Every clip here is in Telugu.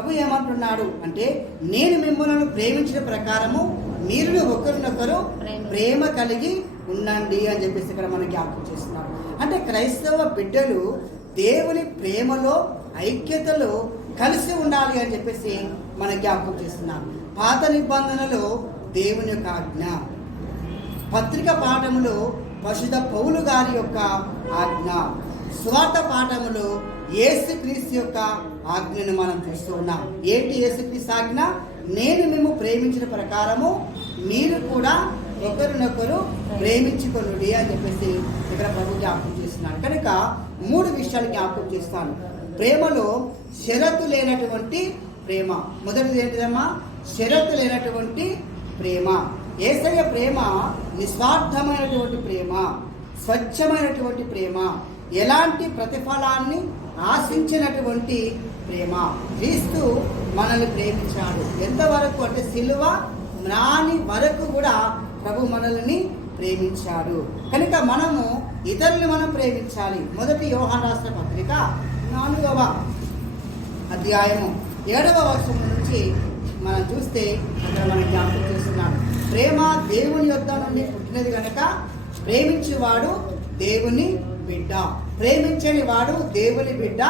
ప్రభు ఏమంటున్నాడు అంటే నేను మిమ్మల్ని ప్రేమించిన ప్రకారము మీరు ఒకరినొకరు ప్రేమ. కలిగి ఉండండి అని చెప్పేసి ఇక్కడ మనకి జ్ఞాపకం చేస్తున్నారు అంటే క్రైస్తవ బిడ్డలు దేవుని ప్రేమలో ఐక్యతలో కలిసి ఉండాలి అని చెప్పేసి మన జ్ఞాపకం చేస్తున్నారు పాత నిబంధనలో దేవుని యొక్క ఆజ్ఞ పత్రిక పాఠములో పశుధ పౌలు గారి యొక్క ఆజ్ఞ స్వార్థ పాఠములో ఏసుక్రీస్తు యొక్క ఆజ్ఞను మనం చూస్తూ ఉన్నాం. ఏంటి ఏసుక్రీస్తు ఆజ్ఞ? నేను మేము ప్రేమించిన ప్రకారము మీరు కూడా ఒకరినొకరు ప్రేమించుకొనుడి అని చెప్పేసి ఇక్కడ ప్రభు జ్ఞాపకం చేస్తున్నాడు. కనుక మూడు విషయాలు జ్ఞాపకం చేస్తాను. ప్రేమలో షరతు లేనటువంటి ప్రేమ. మొదటిది ఏంటిదమ్మా? షరతు లేనటువంటి ప్రేమ. ఏసయ్య ప్రేమ నిస్వార్థమైనటువంటి ప్రేమ స్వచ్ఛమైనటువంటి ప్రేమ. ఎలాంటి ప్రతిఫలాన్ని ఆశించినటువంటి ప్రేమ. క్రీస్తు మనల్ని ప్రేమించాడు. ఎంతవరకు అంటే సిలువ మ్రాని వరకు కూడా ప్రభు మనల్ని ప్రేమించాడు. కనుక మనము ఇతరులు మనం ప్రేమించాలి. మొదటి యోహాన్ రాష్ట్ర పత్రిక నాలుగవ అధ్యాయము ఏడవ వర్షం నుంచి మనం చూస్తే అక్కడ మనం జ్ఞాపకం చేస్తున్నాడు ప్రేమ దేవుని యొద్ద నుండి పుట్టినది కనుక ప్రేమించేవాడు దేవుని బిడ్డ. ప్రేమించని వాడు దేవుని బిడ్డ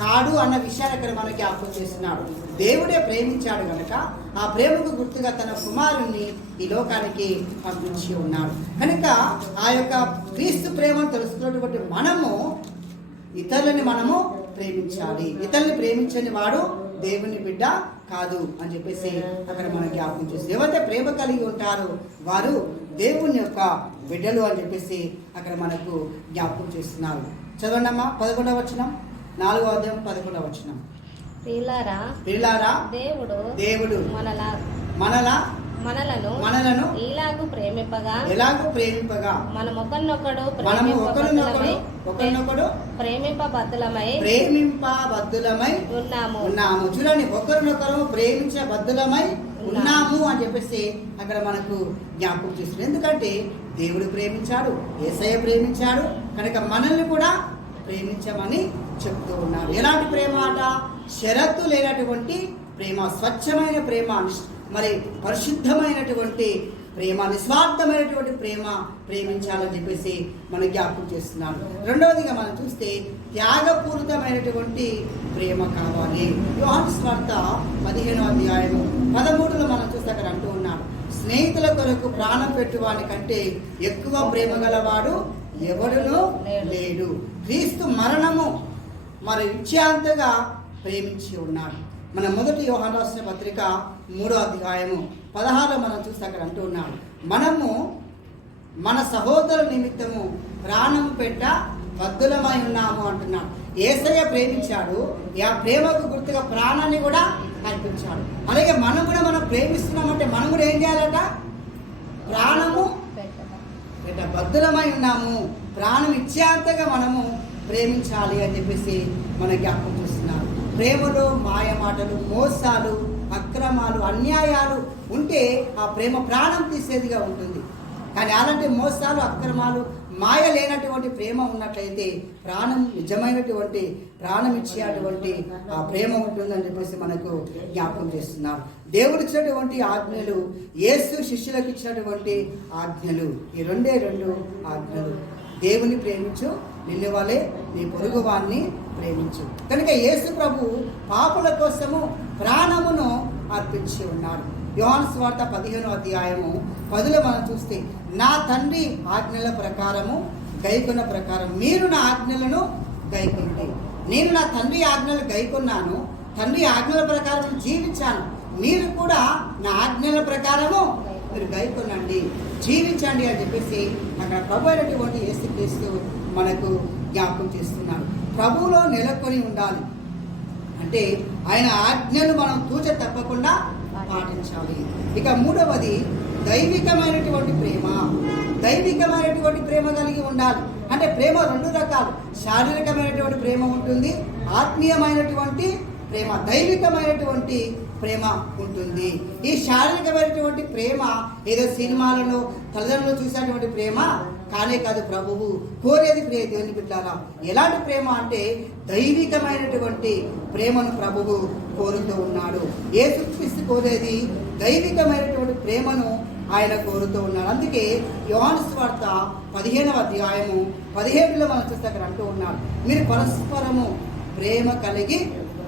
కాడు అన్న విషయాన్ని ఇక్కడ మనకి జ్ఞాపకం చేస్తున్నాడు. దేవుడే ప్రేమించాడు కనుక ఆ ప్రేమకు గుర్తుగా తన కుమారుణ్ణి ఈ లోకానికి పంపించి ఉన్నాడు. కనుక ఆ యొక్క క్రీస్తు ప్రేమను తెలుసుకున్నటువంటి మనము ఇతరులని మనము ప్రేమించాలి. ఇతరుల్ని ప్రేమించని వాడు దేవుని బిడ్డ కాదు అని చెప్పేసి అక్కడ మనం జ్ఞాపకం చేస్తుంది. ఎవరైతే ప్రేమ కలిగి ఉంటారో వారు దేవుని యొక్క బిడ్డలు అని చెప్పేసి అక్కడ మనకు జ్ఞాపకం చేస్తున్నారు. చదవండమ్మా పదకొండవ వచనం నాలుగవ అధ్యాయం పదకొండవ వచనం. ప్రియులారా పిల్లారా దేవుడు దేవుడు మనలా మనల మనలను మనలను ఈలాగు ప్రేమింపగా ఎలాగో ప్రేమింపగా. మనం ఒకరినొకడు మనము ఒకరినొకడు ఒకరినొకడు ప్రేమింపబద్ధులమై ప్రేమింపబద్ధులమై ఉన్నాము. ఉన్నాము. చూడండి ఒకరినొకరు ప్రేమించే బద్దులమై ఉన్నాము అని చెప్పేసి అక్కడ మనకు జ్ఞాపకం చేస్తుంది ఎందుకంటే దేవుడు ప్రేమించాడు ఏసయ ప్రేమించాడు కనుక మనల్ని కూడా ప్రేమించమని చెప్తూ ఉన్నారు. ఎలాంటి ప్రేమ అట షరత్తు లేనటువంటి ప్రేమ స్వచ్ఛమైన ప్రేమ మరి పరిశుద్ధమైనటువంటి ప్రేమ నిస్వార్థమైనటువంటి ప్రేమ ప్రేమించాలని చెప్పేసి మన జ్ఞాపకం చేస్తున్నాడు. రెండవదిగా మనం చూస్తే త్యాగపూరితమైనటువంటి ప్రేమ కావాలి. యోహాను స్వార్థ పదిహేనో అధ్యాయము పదమూడులో మనం చూస్తే అక్కడ అంటూ ఉన్నాడు స్నేహితుల కొరకు ప్రాణం పెట్టువాని కంటే ఎక్కువ ప్రేమ గలవాడు ఎవడునూ లేడు. క్రీస్తు మరణము మరి ఇచ్చేంతగా ప్రేమించి ఉన్నాడు. మన మొదటి యోహాను రాసిన పత్రిక మూడో అధ్యాయము పదహారులో మనం చూస్తే అక్కడ అంటూ ఉన్నాడు. మనము మన సహోదరు నిమిత్తము ప్రాణం పెట్ట బద్దులమై ఉన్నాము అంటున్నాడు. ఏసయ్య ప్రేమించాడు. ఆ ప్రేమకు గుర్తుగా ప్రాణాన్ని కూడా అర్పించాడు. అలాగే మనం కూడా మనం ప్రేమిస్తున్నామంటే మనం కూడా ఏం చేయాలట? ప్రాణము ఇట్లా బద్దులమై ఉన్నాము. ప్రాణం ఇచ్చేంతగా మనము ప్రేమించాలి అని చెప్పేసి మన జ్ఞాపకం చేస్తున్నారు. ప్రేమలో మాయమాటలు మోసాలు అక్రమాలు అన్యాయాలు ఉంటే ఆ ప్రేమ ప్రాణం తీసేదిగా ఉంటుంది. కానీ అలాంటి మోసాలు అక్రమాలు మాయ లేనటువంటి ప్రేమ ఉన్నట్లయితే ప్రాణం నిజమైనటువంటి ప్రాణం ఇచ్చేటువంటి ఆ ప్రేమ ఉంటుందని చెప్పేసి మనకు జ్ఞాపకం చేస్తున్నారు. దేవుడు ఇచ్చినటువంటి ఆజ్ఞలు యేసు శిష్యులకు ఇచ్చినటువంటి ఆజ్ఞలు ఈ రెండే రెండు ఆజ్ఞలు. దేవుని ప్రేమించు నిన్ను వలె నీ పొరుగువాన్ని ప్రేమించు. కనుక యేసు ప్రభు పాపుల కోసము ప్రాణమును అర్పించి ఉన్నాడు. యోహాను స్వార్థ పదిహేను అధ్యాయము పదులు మనం చూస్తే నా తండ్రి ఆజ్ఞల ప్రకారము గైకొన్న ప్రకారం మీరు నా ఆజ్ఞలను గైకొండి నేను నా తండ్రి ఆజ్ఞలు గైకొన్నాను తండ్రి ఆజ్ఞల ప్రకారం జీవించాను. మీరు కూడా నా ఆజ్ఞల ప్రకారము మీరు గైకొనండి జీవించండి అని చెప్పేసి అక్కడ ప్రభు అయినటువంటి యేసుక్రీస్తు మనకు జ్ఞాపకం చేస్తున్నాడు. ప్రభువులో నెలకొని ఉండాలి. అంటే ఆయన ఆజ్ఞలు మనం తూచ తప్పకుండా పాటించాలి. ఇక మూడవది దైవికమైనటువంటి ప్రేమ. దైవికమైనటువంటి ప్రేమ కలిగి ఉండాలి. అంటే ప్రేమ రెండు రకాలు. శారీరకమైనటువంటి ప్రేమ ఉంటుంది ఆత్మీయమైనటువంటి ప్రేమ దైవికమైనటువంటి ప్రేమ ఉంటుంది. ఈ శారీరకమైనటువంటి ప్రేమ ఏదో సినిమాలలో తల్లిదండ్రులు చూసినటువంటి ప్రేమ కానే కాదు ప్రభువు. కోరేది ప్రియ దేవుని బిడ్డారా. ఎలాంటి ప్రేమ అంటే దైవికమైనటువంటి ప్రేమను ప్రభువు కోరుతూ ఉన్నాడు. యేసుక్రీస్తు కోరేది దైవికమైనటువంటి ప్రేమను ఆయన కోరుతూ ఉన్నాడు. అందుకే యోహాన్స్ వార్త పదిహేనవ అధ్యాయము పదిహేడులో మనం చూస్తే అక్కడ అంటూ ఉన్నాడు. మీరు పరస్పరము ప్రేమ కలిగి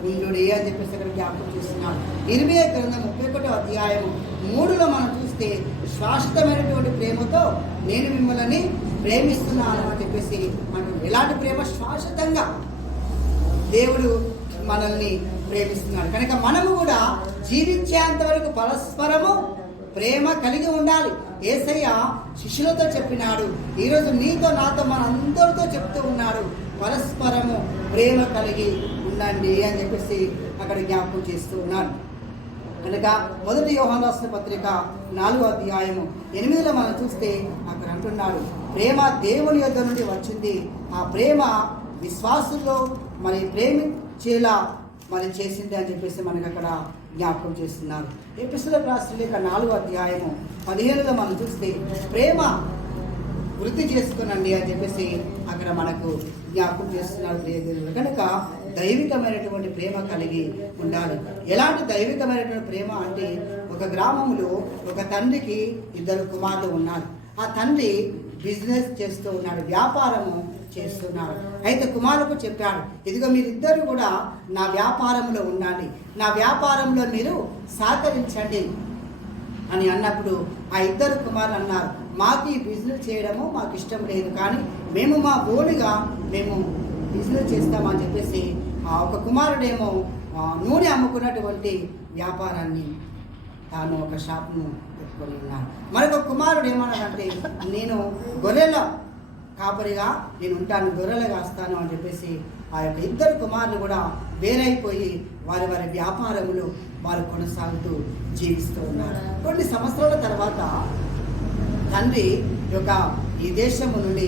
ఉండుడి అని చెప్పేసి అక్కడ జ్ఞాపకం చేస్తున్నాడు. ఇరవై గ్రంథం ముప్పై ఒకటో అధ్యాయం మూడులో మనం చూస్తే శాశ్వతమైనటువంటి ప్రేమతో నేను మిమ్మల్ని ప్రేమిస్తున్నాను అని చెప్పేసి మనం ఎలాంటి ప్రేమ? శాశ్వతంగా. దేవుడు మనల్ని ప్రేమిస్తున్నాడు. కనుక మనము కూడా జీవించేంత వరకు పరస్పరము ప్రేమ కలిగి ఉండాలి. ఏసయ్య శిష్యులతో చెప్పినాడు. ఈరోజు నీతో నాతో మన అందరితో చెప్తూ ఉన్నాడు. పరస్పరము ప్రేమ కలిగి ఉండండి అని చెప్పేసి అక్కడ జ్ఞాపకం చేస్తూ ఉన్నాడు. కనుక మొదటి యోహాను పత్రిక నాలుగో అధ్యాయము ఎనిమిదిలో మనం చూస్తే అక్కడ అంటున్నాడు ప్రేమ దేవుని యొద్ద నుండి వచ్చింది. ఆ ప్రేమ విశ్వాసుల్లో మరి ప్రేమించేలా మరి చేసింది అని చెప్పేసి మనకి అక్కడ జ్ఞాపకం చేస్తున్నారు. ఎపిసోడ్ రాసిన లేక నాలుగో అధ్యాయము పదిహేనులో మనం చూస్తే ప్రేమ వృద్ధి చేసుకునండి అని చెప్పేసి అక్కడ మనకు జ్ఞాపకం చేస్తున్నారు కనుక దైవికమైనటువంటి ప్రేమ కలిగి ఉండాలి. ఎలాంటి దైవికమైనటువంటి ప్రేమ అంటే ఒక గ్రామంలో ఒక తండ్రికి ఇద్దరు కుమార్తె ఉన్నారు. ఆ తండ్రి బిజినెస్ చేస్తూ ఉన్నాడు వ్యాపారము చేస్తున్నాడు అయితే కుమారుకు చెప్పాడు ఇదిగో మీరిద్దరు కూడా నా వ్యాపారంలో ఉండండి. నా వ్యాపారంలో మీరు సహకరించండి. అని అన్నప్పుడు ఆ ఇద్దరు కుమారులు అన్నారు మాకు ఈ బిజినెస్ చేయడము మాకు ఇష్టం లేదు కానీ మేము మా ఓనుగా మేము బిజినెస్ చేస్తామని చెప్పేసి ఆ ఒక కుమారుడేమో నూనె అమ్ముకున్నటువంటి వ్యాపారాన్ని తాను ఒక షాప్ను పెట్టుకొని ఉన్నాడు. మరొక కుమారుడు ఏమన్నాడంటే నేను గొర్రెల కాపరిగా నేను ఉంటాను గొర్రెలు కాస్తాను అని చెప్పేసి ఆ యొక్క ఇద్దరు కుమారులు కూడా వేరైపోయి వారి వారి వ్యాపారములు వారు కొనసాగుతూ జీవిస్తూ ఉన్నారు. కొన్ని సంవత్సరాల తర్వాత తండ్రి యొక్క ఈ దేశము నుండి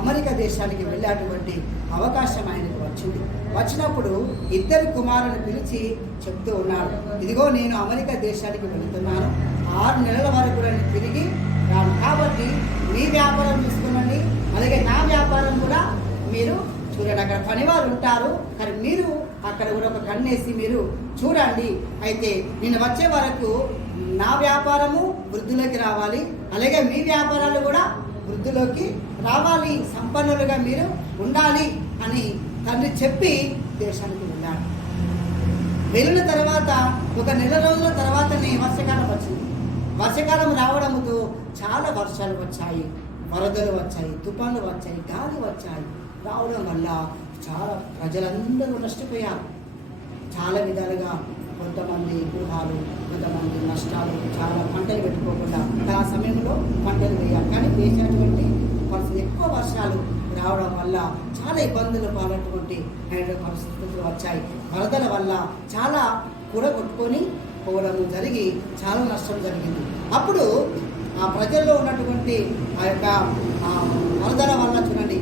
అమెరికా దేశానికి వెళ్ళేటువంటి అవకాశం ఆయనకు వచ్చింది. వచ్చినప్పుడు ఇద్దరు కుమారుని పిలిచి చెప్తూ ఉన్నాడు ఇదిగో నేను అమెరికా దేశానికి వెళుతున్నాను. ఆరు నెలల వరకు కూడా నేను తిరిగి రాను. కాబట్టి మీ వ్యాపారం చూసుకోనండి అలాగే నా వ్యాపారం కూడా మీరు చూడండి. అక్కడ పనివారు ఉంటారు. కానీ మీరు అక్కడ కూడా ఒక కన్నేసి మీరు చూడండి. అయితే నేను వచ్చే వరకు నా వ్యాపారము వృద్ధిలోకి రావాలి. అలాగే మీ వ్యాపారాలు కూడా వృద్ధిలోకి రావాలి సంపన్నులుగా మీరు ఉండాలి అని తండ్రి చెప్పి దేశానికి వెళ్ళాడు. వెళ్ళిన తర్వాత ఒక నెల రోజుల తర్వాతనే వర్షకాలం వచ్చింది. వర్షకాలం రావడంతో చాలా వర్షాలు వచ్చాయి. వరదలు వచ్చాయి తుఫాన్లు వచ్చాయి గాలి వచ్చాయి. రావడం వల్ల చాలా ప్రజలందరూ నష్టపోయారు. చాలా విధాలుగా కొంతమంది గృహాలు కొంతమంది నష్టాలు చాలా పంటలు పెట్టుకోకుండా ఆ సమయంలో పంటలు వేయాలి. కానీ వేసినటువంటి పరిస్థితి ఎక్కువ వర్షాలు రావడం వల్ల చాలా ఇబ్బందులు పాలటువంటి అయినటువంటి పరిస్థితులు వచ్చాయి. వరదల వల్ల చాలా కూర కొట్టుకొని పోవడం జరిగి చాలా నష్టం జరిగింది. అప్పుడు ఆ ప్రజల్లో ఉన్నటువంటి ఆ యొక్క వరదల వల్ల చూడండి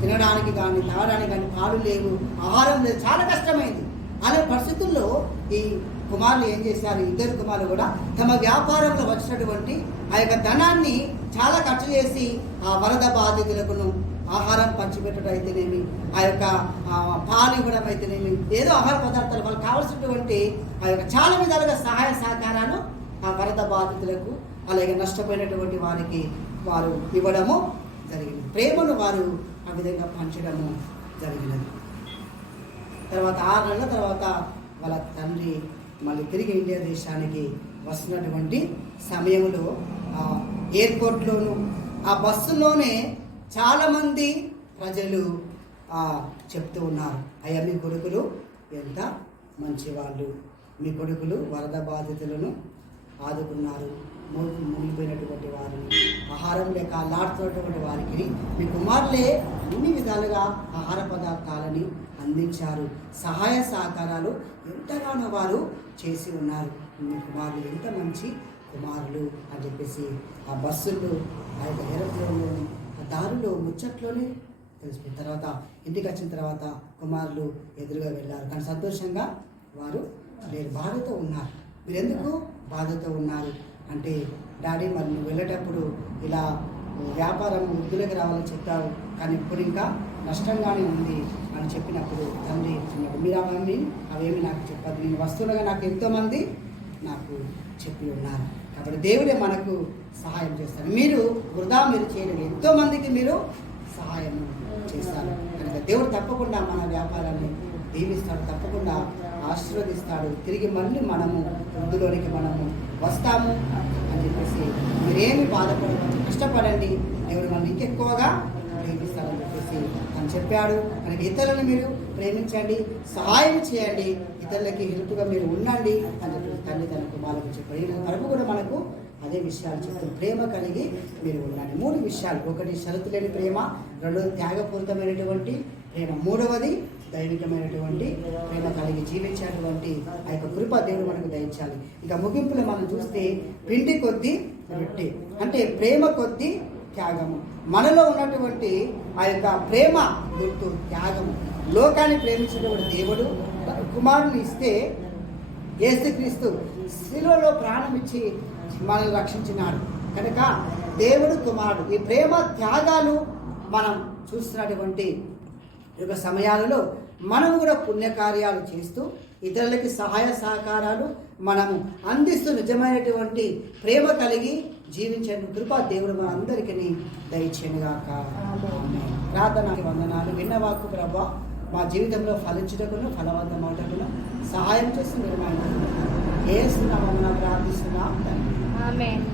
తినడానికి కానీ తాగడానికి కానీ పాలు లేవు ఆహారం లేదు చాలా కష్టమైంది. అలాంటి పరిస్థితుల్లో ఈ కుమారులు ఏం చేశారు? ఇద్దరు కుమారులు కూడా తమ వ్యాపారంలో వచ్చినటువంటి ఆ యొక్క ధనాన్ని చాలా ఖర్చు చేసి ఆ వరద బాధితులకును ఆహారం పంచిపెట్టడం అయితేనేమి ఆ యొక్క పాలు ఇవ్వడం అయితేనేమి ఏదో ఆహార పదార్థాలు వాళ్ళకి కావాల్సినటువంటి ఆ యొక్క చాలా విధాలుగా సహాయ సహకారాలు ఆ వరద బాధితులకు అలాగే నష్టపోయినటువంటి వారికి వారు ఇవ్వడము జరిగింది. ప్రేమను వారు ఆ విధంగా పంచడము జరిగినది. తర్వాత ఆరు నెలల తర్వాత వాళ్ళ తండ్రి మళ్ళీ తిరిగి ఇండియా దేశానికి వస్తున్నటువంటి సమయంలో ఎయిర్పోర్ట్లోను ఆ బస్సులోనే చాలామంది ప్రజలు చెప్తూ ఉన్నారు. అయ్యా మీ కొడుకులు ఎంత మంచివాళ్ళు. మీ కొడుకులు వరద బాధితులను ఆదుకున్నారు. మూగి మునిగిపోయినటువంటి వారిని ఆహారం లేక లాడుతున్నటువంటి వారికి మీ కుమారులే అన్ని విధాలుగా ఆహార పదార్థాలని అందించారు. సహాయ సహకారాలు ఎంతగానో వారు చేసి ఉన్నారు. మీ కుమారులు ఎంత మంచి కుమారులు అని చెప్పేసి ఆ బస్సులు ఆ యొక్క ఏరోప్లేన్లోని ఆ దారిలో ముచ్చట్లోనే తెలిసిపోయిన తర్వాత ఇంటికి వచ్చిన తర్వాత కుమారులు ఎదురుగా వెళ్ళారు. కానీ సంతోషంగా వారు లేరు. బాధతో ఉన్నారు. మీరెందుకు బాధతో ఉన్నారు? అంటే డాడీ మరి నువ్వు వెళ్ళేటప్పుడు ఇలా వ్యాపారం వృద్ధులకి రావాలని చెప్పావు కానీ ఇప్పుడు ఇంకా నష్టంగానే ఉంది అని చెప్పినప్పుడు తండ్రి అన్నాడు మీరు అవన్నీ అవేమి నాకు చెప్పదు నేను వస్తుండగా నాకు ఎంతోమంది నాకు చెప్పి ఉన్నారు. కాబట్టి దేవుడే మనకు సహాయం చేస్తాడు. మీరు వృధా మీరు చేయడం ఎంతోమందికి మీరు సహాయం చేస్తారు. కనుక దేవుడు తప్పకుండా మన వ్యాపారాన్ని దీవిస్తాడు తప్పకుండా ఆశీర్వదిస్తాడు. తిరిగి మళ్ళీ మనము వృద్ధిలోనికి మనము వస్తాము అని చెప్పేసి మీరేమి బాధపడకండి కష్టపడండి. దేవుడు మనం ఇంకెక్కువగా ప్రేమిస్తారని చెప్పేసి అని చెప్పాడు. కనుక ఇతరులను మీరు ప్రేమించండి సహాయం చేయండి. ఇతరులకి హెల్ప్గా మీరు ఉండండి అని చెప్పి తల్లి తన కుమారులకు చెప్పాడు. ఈ వరకు కూడా మనకు అదే విషయాలు చెప్తూ ప్రేమ కలిగి మీరు ఉండండి. మూడు విషయాలు. ఒకటి షరతు లేని ప్రేమ. రెండవది త్యాగపూరితమైనటువంటి ప్రేమ. మూడవది దైవికమైనటువంటి ప్రేమ కలిగి జీవించేటువంటి ఆ యొక్క కృప దేవుడు మనకు దయచాలి. ఇక ముగింపులో మనం చూస్తే పిండి కొద్దీ రొట్టె. అంటే ప్రేమ కొద్దీ త్యాగము. మనలో ఉన్నటువంటి ఆ యొక్క ప్రేమ గుర్తు త్యాగము. లోకాన్ని ప్రేమించినటువంటి దేవుడు కుమారుని ఇస్తే ఏసుక్రీస్తు శిలువలో ప్రాణం ఇచ్చి మనల్ని రక్షించినాడు. కనుక దేవుడు కుమారుడు. ఈ ప్రేమ త్యాగాలు మనం చూస్తున్నటువంటి యుగ సమయాలలో మనం కూడా పుణ్యకార్యాలు చేస్తూ ఇతరులకి సహాయ సహకారాలు మనము అందిస్తూ నిజమైనటువంటి ప్రేమ కలిగి జీవించే కృప దేవుడు మనందరికీ దయచేనుగాక ఆమేన్. ప్రార్థనకి వందనాలు. విన్నవాకు ప్రభా మా జీవితంలో ఫలించుటకును ఫలవంతమవుటకును సహాయం చేసి మీరు మా ఏ ప్రార్థిస్తున్నాం. తండ్రి ఆమె